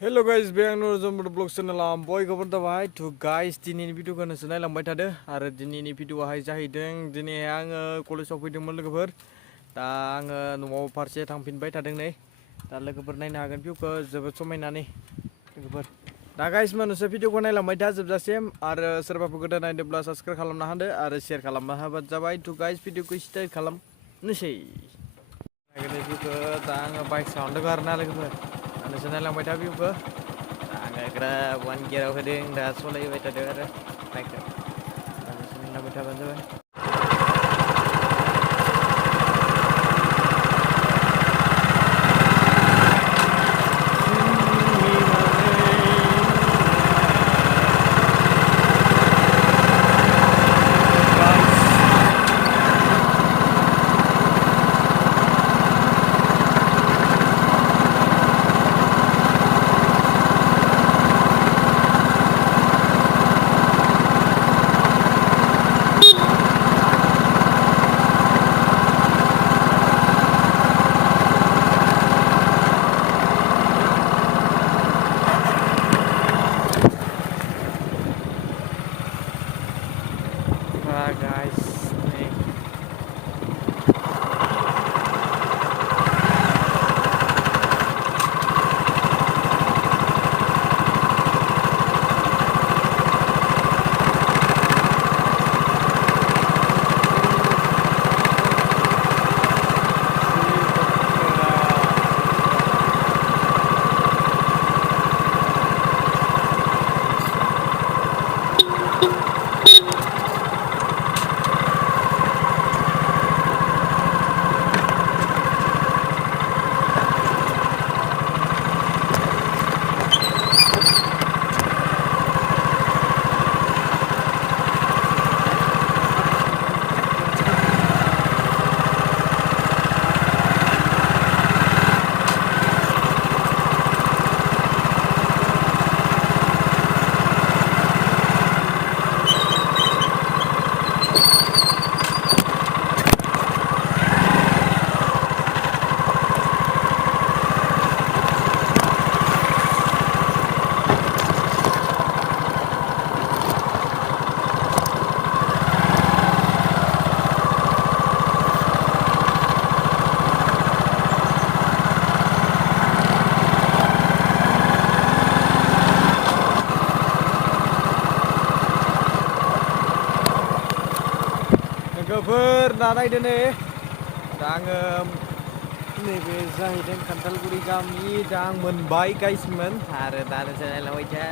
Hello guys, bang nurjom blog channel am boy खबर दाबाय to guys दिनैनि भिडिअखौ नोंसोर नायलांबाय थादो आरो दिनैनि भिडिअआहाय जाहैदों दिनै आङो कलेजाव फैदोंमोन लोगोफोर दा आङो न'आव फारसे थांफिनबाय थादों नै दा लोगोफोर नायनो हागोन भिडिअखौ जोबोद समायनानै लोगोफोर दा गाइस नोंसोर भिडिअखौ नायलांबाय था जोबजासिम आरो सोरबाफोर गोदान नायदोंब्ला साबस्क्राइब खालामना होदो आरो शेयार खालामना होबानो जाबाय to guys भिडिअखौ स्टार्ट खालामनोसै भिडिअखौ दा आङो बाइक सालायदों आरोना लोगोफोर नोंसोर नायलांबाय था भिडिअखौ आङो ग्राब वान गियाराव होदों दा सालायबाय थादों आरो बाइकखौ दा नोंसोर नायलांबाय थाबानो जाबाय guys nih लोगोफोर दा नायदो नै दा आङो नैबे जाहैदों खान्थालगुरि गामि दा आं मोनबाय गाइसमोन आरो दा नोंसोर नायलांबाय था